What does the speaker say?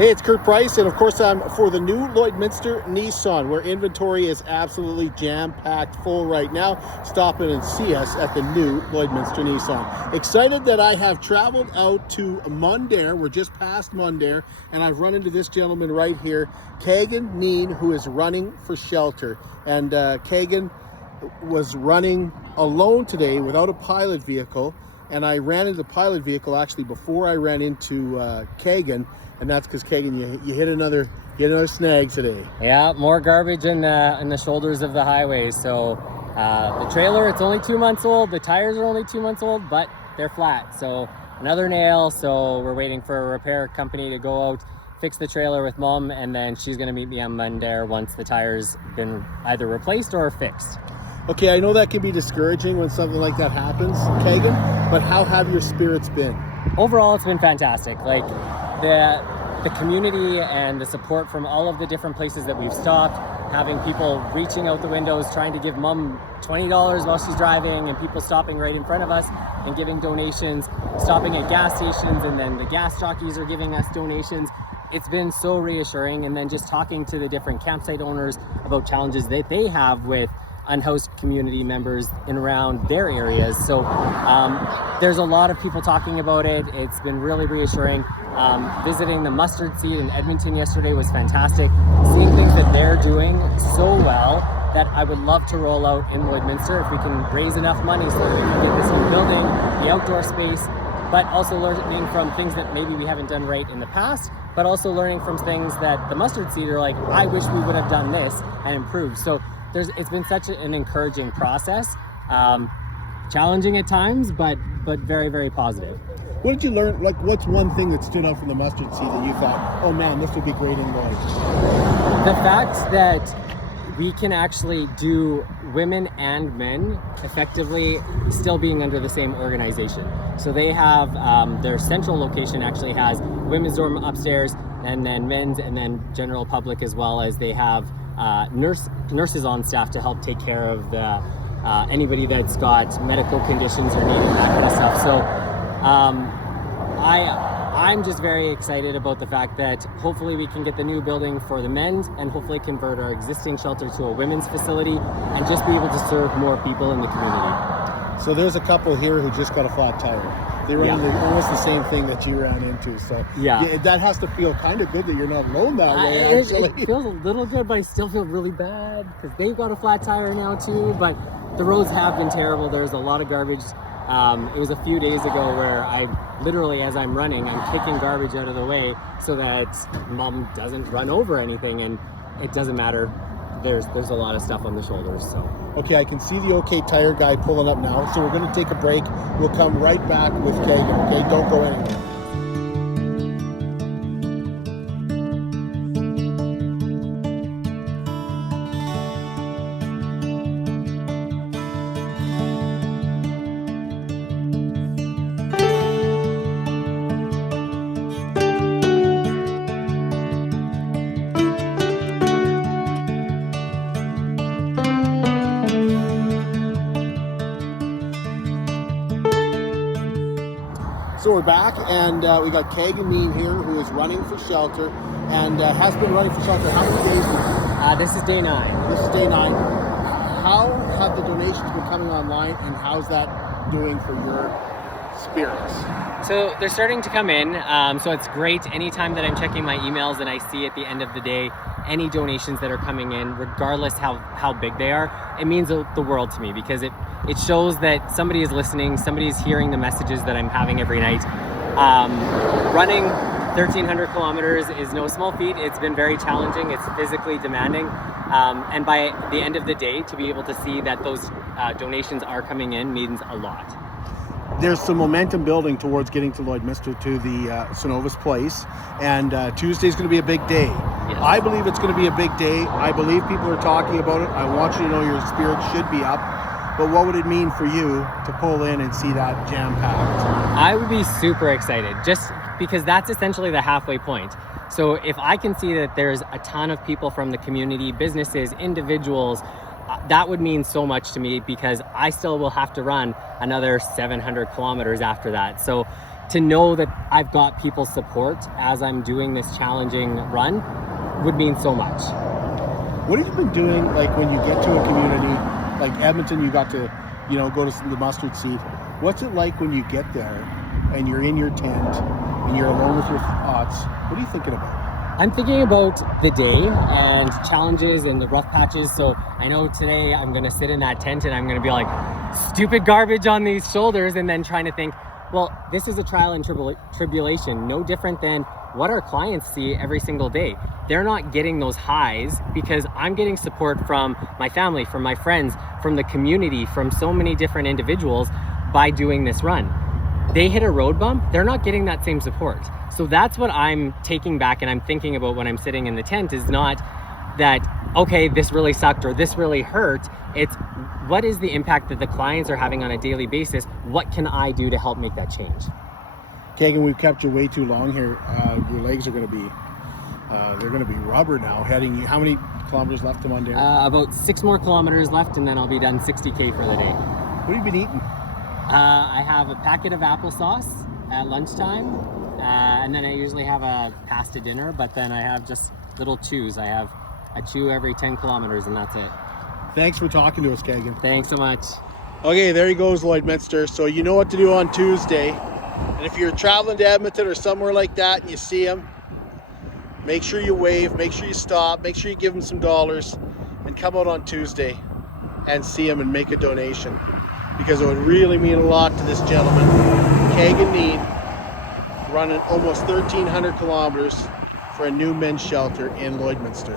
Hey, it's Kurt Price, and of course I'm for the new Lloydminster Nissan, where inventory is absolutely jam-packed full right now. Stop in and see us at the new Lloydminster Nissan. Excited that I have traveled out to Mundare. We're just past Mundare, and I've run into this gentleman right here, Kagon Kneen, who is running for shelter. And Kagon was running alone today without a pilot vehicle, and I ran into the pilot vehicle actually before I ran into Kagon. And that's because Kagon, you hit another snag today. Yeah, more garbage in the shoulders of the highway. So the trailer, it's only 2 months old. The tires are only 2 months old, but they're flat. So another nail. So we're waiting for a repair company to go out, fix the trailer with Mom, and then she's going to meet me on Mundare once the tires been either replaced or fixed. Okay, I know that can be discouraging when something like that happens, Kagon, but how have your spirits been? Overall, it's been fantastic. Like the community and the support from all of the different places that we've stopped, having people reaching out the windows, trying to give Mom $20 while she's driving, and people stopping right in front of us and giving donations, stopping at gas stations, and then the gas jockeys are giving us donations. It's been so reassuring. And then just talking to the different campsite owners about challenges that they have with unhoused community members in around their areas. So there's a lot of people talking about it. It's been really reassuring. Visiting the mustard seed in Edmonton yesterday was fantastic. Seeing things that they're doing so well that I would love to roll out in Lloydminster if we can raise enough money so that we can get this new building, the outdoor space, but also learning from things that maybe we haven't done right in the past, but also learning from things that the mustard seed are like, I wish we would have done this and improved. So it's been such an encouraging process, challenging at times, but very, very positive. What did you learn? Like, what's one thing that stood out from the mustard seed that you thought, oh man, this would be great in Lloyd? The fact that we can actually do women and men effectively still being under the same organization. So they have their central location actually has women's dorm upstairs, and then men's, and then general public, as well as they have nurses on staff to help take care of the anybody that's got medical conditions or needing that kind of stuff. So I'm just very excited about the fact that hopefully we can get the new building for the men's, and hopefully convert our existing shelter to a women's facility, and just be able to serve more people in the community. So there's a couple here who just got a flat tire. They ran into almost the same thing that you ran into. So yeah, that has to feel kind of good that you're not alone that way, actually. It feels a little good, but I still feel really bad because they've got a flat tire now too. But the roads have been terrible. There's a lot of garbage. It was a few days ago where I literally, as I'm running, I'm kicking garbage out of the way so that Mom doesn't run over anything, and it doesn't matter. There's a lot of stuff on the shoulders. So okay, I can see the OK Tire guy pulling up now, so we're going to take a break. We'll come right back with Kagon. Okay, don't go anywhere. So we're back, and we got Kagon Kneen here, who is running for shelter, and has been running for shelter how many days now? This is day 9. This is day 9. How have the donations been coming online, and how's that doing for your spirits? So they're starting to come in, so it's great. Anytime that I'm checking my emails and I see at the end of the day any donations that are coming in, regardless how big they are, it means the world to me, because it shows that somebody is listening, somebody is hearing the messages that I'm having every night. Running 1,300 kilometers is no small feat. It's been very challenging. It's physically demanding. And by the end of the day, to be able to see that those donations are coming in means a lot. There's some momentum building towards getting to Lloydminster, to the Cenovus Place, and Tuesday's going to be a big day. Yes. I believe it's going to be a big day. I believe people are talking about it. I want you to know your spirits should be up. But what would it mean for you to pull in and see that jam-packed? I would be super excited, just because that's essentially the halfway point. So if I can see that there's a ton of people from the community, businesses, individuals, that would mean so much to me, because I still will have to run another 700 kilometers after that. So to know that I've got people's support as I'm doing this challenging run would mean so much. What have you been doing, like when you get to a community, like Edmonton, you got to, go to the mustard seed. What's it like when you get there and you're in your tent and you're alone with your thoughts? What are you thinking about? I'm thinking about the day and challenges and the rough patches. So I know today I'm going to sit in that tent and I'm going to be like, stupid garbage on these shoulders, and then trying to think, well, this is a trial and tribulation, no different than what our clients see every single day. They're not getting those highs because I'm getting support from my family, from my friends, from the community, from so many different individuals by doing this run. They hit a road bump, they're not getting that same support. So that's what I'm taking back and I'm thinking about when I'm sitting in the tent, is not that, okay, this really sucked or this really hurt. It's what is the impact that the clients are having on a daily basis? What can I do to help make that change? Kagan, we've kept you way too long here. Your legs are going to be, they're going to be rubber now. How many kilometers left to Mundare? About 6 more kilometers left, and then I'll be done 60K for the day. What have you been eating? I have a packet of applesauce at lunchtime, and then I usually have a pasta dinner, but then I have just little chews. I have a chew every 10 kilometers, and that's it. Thanks for talking to us, Kagan. Thanks so much. Okay, there he goes, Lloydminster. So you know what to do on Tuesday. And if you're traveling to Edmonton or somewhere like that and you see him, make sure you wave, make sure you stop, make sure you give him some dollars, and come out on Tuesday and see him and make a donation. Because it would really mean a lot to this gentleman, Kagon Kneen, running almost 1,300 kilometers for a new men's shelter in Lloydminster.